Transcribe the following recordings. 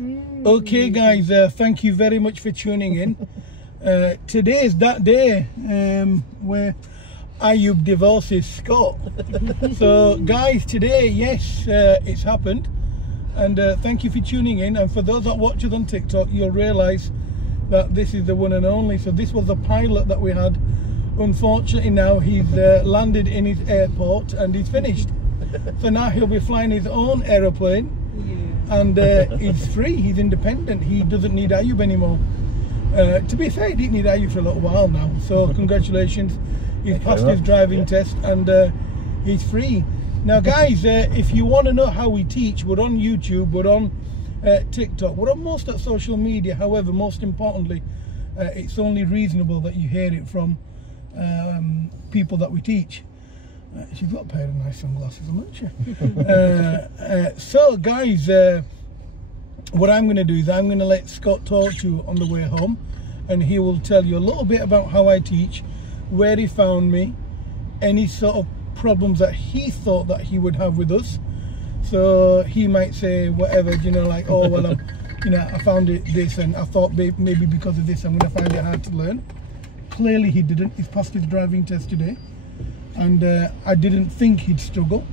Okay guys, thank you very much for tuning in. Today is that day where Ayub divorces Scott. So guys, today, yes, it's happened, and thank you for tuning in. And for those that watch us on TikTok, you'll realise that this is the one and only. So this was the pilot that we had. Unfortunately now he's landed in his airport and he's finished. So now he'll be flying his own aeroplane, and he's free, he's independent, he doesn't need Ayub anymore. To be fair, he didn't need Ayub for a little while now, so congratulations, he's passed his driving test and he's free. Now guys, if you want to know how we teach, we're on YouTube, we're on TikTok, we're on most of social media. However, most importantly, it's only reasonable that you hear it from people that we teach. She's got a pair of nice sunglasses, hasn't she? So guys, what I'm going to do is I'm going to let Scott talk to you on the way home, and he will tell you a little bit about how I teach, where he found me, any sort of problems that he thought that he would have with us. So he might say whatever, you know, like, oh well, I found it this, and I thought maybe because of this I'm going to find it hard to learn. Clearly he didn't. He's passed his driving test today, and I didn't think he'd struggle.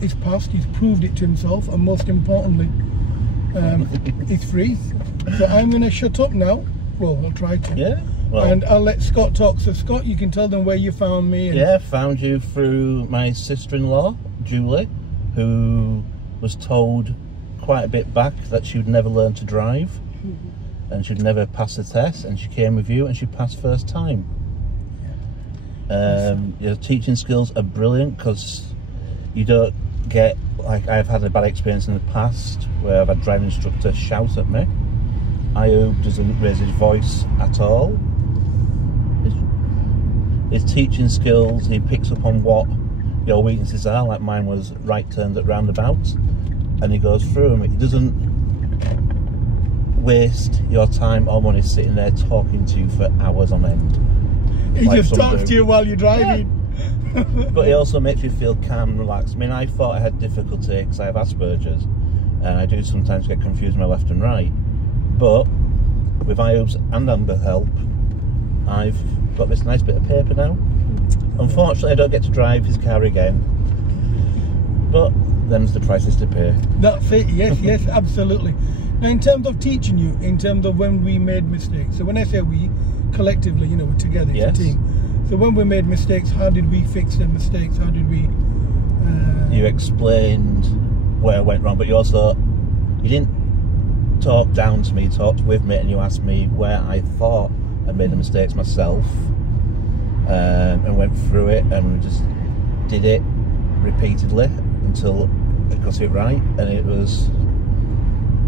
He's passed, he's proved it to himself, and most importantly, he's free. So I'm going to shut up now. Well, I'll try to. Yeah. Well, and I'll let Scott talk. So Scott, you can tell them where you found me. And yeah, found you through my sister-in-law, Julie, who was told quite a bit back that she would never learn to drive. And she'd never pass the test, and she came with you and she passed first time. Your teaching skills are brilliant, because you don't get, like, I've had a bad experience in the past where I've had a driving instructor shout at me. Ayub doesn't raise his voice at all. His teaching skills, he picks up on what your weaknesses are, like mine was right turns at roundabouts, and he goes through them. He doesn't waste your time or money sitting there talking to you for hours on end. He just talks to you while you're driving. Yeah. But he also makes you feel calm and relaxed. I mean, I thought I had difficulty because I have Asperger's, and I do sometimes get confused my left and right. But with Ayub's and Amber's help, I've got this nice bit of paper now. Unfortunately, I don't get to drive his car again, but them's the prices to pay. That's it. Yes, yes, absolutely. Now, in terms of teaching you, in terms of when we made mistakes, so when I say we, collectively, you know, we're together, it's a team. So when we made mistakes, how did we fix them mistakes? How did we... You explained where I went wrong, but you didn't talk down to me, you talked with me, and you asked me where I thought I made the mistakes myself, and went through it, and we just did it repeatedly until I got it right, and it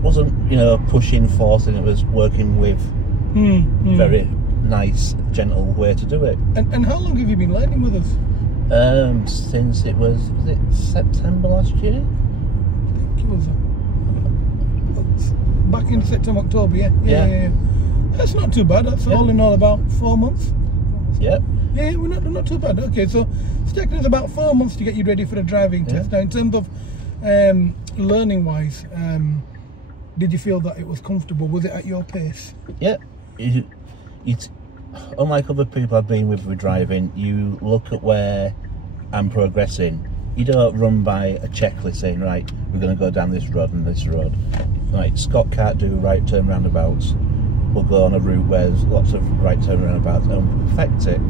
wasn't, you know, pushing, forcing, it was working with very nice, gentle way to do it. And how long have you been learning with us? Since it was it September last year? I think it was back in September, October, yeah. That's not too bad. That's all in all about 4 months. Yep. Yeah, we're not too bad. Okay, so it's taken us about 4 months to get you ready for the driving test. Now, in terms of learning wise, did you feel that it was comfortable? Was it at your pace? Yeah. Unlike other people I've been with driving, you look at where I'm progressing. You don't run by a checklist saying, right, we're going to go down this road and this road. Right, Scott can't do right turn roundabouts. We'll go on a route where there's lots of right turn roundabouts and perfect it.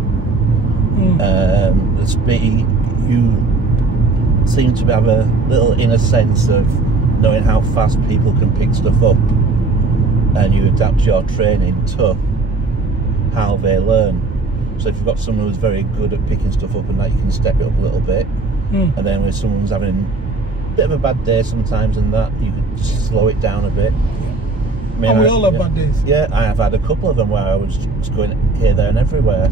The speed, you seem to have a little inner sense of knowing how fast people can pick stuff up, and you adapt your training to how they learn. So if you've got someone who's very good at picking stuff up and that, you can step it up a little bit, and then when someone's having a bit of a bad day sometimes and that, you can just slow it down a bit. I mean, we all have bad days. Yeah, I have had a couple of them where I was just going here, there and everywhere,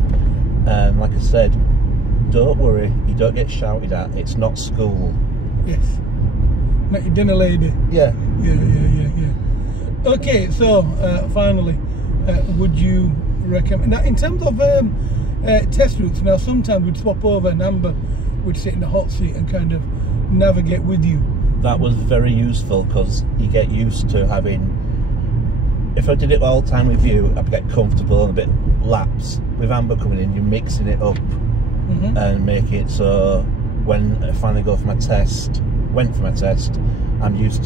and like I said, don't worry, you don't get shouted at, it's not school. Yes. Not your dinner lady. Yeah. Yeah. Okay, so finally, would you recommend, now in terms of test routes, now sometimes we'd swap over and Amber would sit in the hot seat and kind of navigate with you. that was very useful, because you get used to having, if I did it all the time with you, I'd get comfortable and a bit lax. With Amber coming in, you're mixing it up and making it so when I finally went for my test,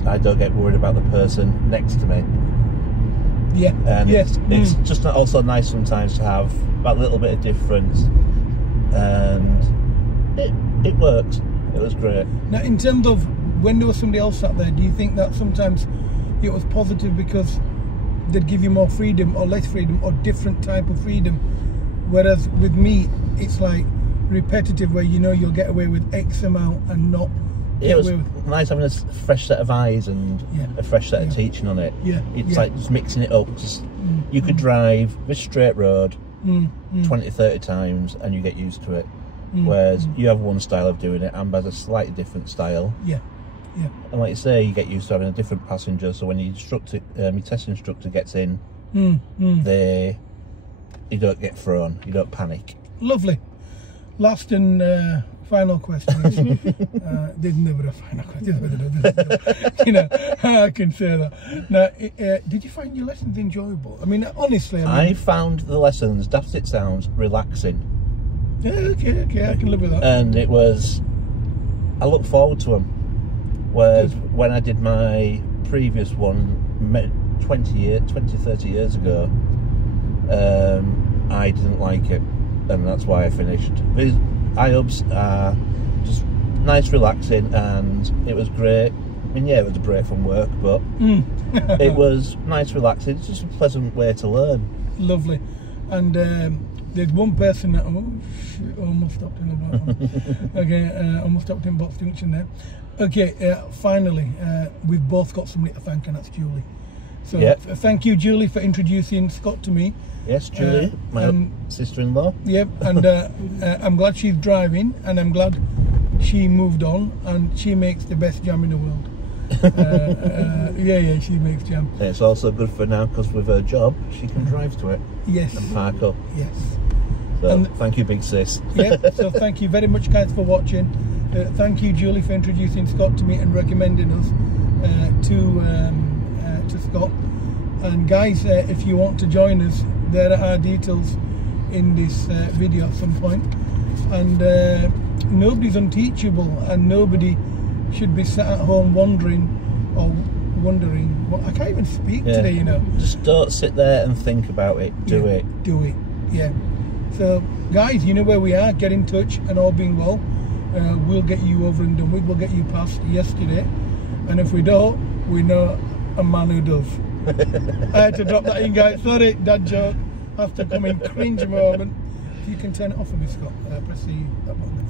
I don't get worried about the person next to me. Yeah. And it's just also nice sometimes to have that little bit of difference, and it works. It was great. Now, in terms of when there was somebody else out there, do you think that sometimes it was positive because they'd give you more freedom or less freedom or different type of freedom, whereas with me it's like repetitive, where you know you'll get away with X amount and not it was nice having a fresh set of eyes and a fresh set of teaching on it. It's like just mixing it up. You could drive this straight road 20-30 times and you get used to it, whereas you have one style of doing it, Amber has a slightly different style. And like you say, you get used to having a different passenger, so when your test instructor gets in, you don't get thrown, you don't panic. Lovely. Last and final question. There's never a final question. You know, I can say that. Now, did you find your lessons enjoyable? I mean, honestly, I found the lessons, daft as it sounds, relaxing. Yeah, okay, I can live with that. And it was, I look forward to them. Whereas when I did my previous one 20-30 years ago, I didn't like it, and that's why I finished. These iHubs are just nice, relaxing, and it was great. I mean, yeah, it was a break from work, but it was nice, relaxing. It's just a pleasant way to learn. Lovely. And there's one person that almost stopped in about okay, almost stopped in Box Junction there. Okay, finally, we've both got somebody to thank, and that's Julie. So thank you, Julie, for introducing Scott to me. Yes, Julie, my sister-in-law. Yep, and I'm glad she's driving, and I'm glad she moved on, and she makes the best jam in the world. Yeah, she makes jam. And it's also good for now, because with her job, she can drive to it. Yes. And park up. Yes. So and thank you, big sis. So thank you very much, guys, for watching. Thank you, Julie, for introducing Scott to me and recommending us to Scott. And guys, if you want to join us, there are details in this video at some point. And nobody's unteachable, and nobody should be sat at home wondering. Well, I can't even speak today, you know. Just don't sit there and think about it. Do it. Do it. Yeah. So, guys, you know where we are. Get in touch, and all being well, we'll get you over and done with. We'll get you past yesterday, and if we don't, we know a man who does. I had to drop that in, guys. Sorry, dad joke. After coming cringe moment. If you can turn it off for me, Scott. Press that button.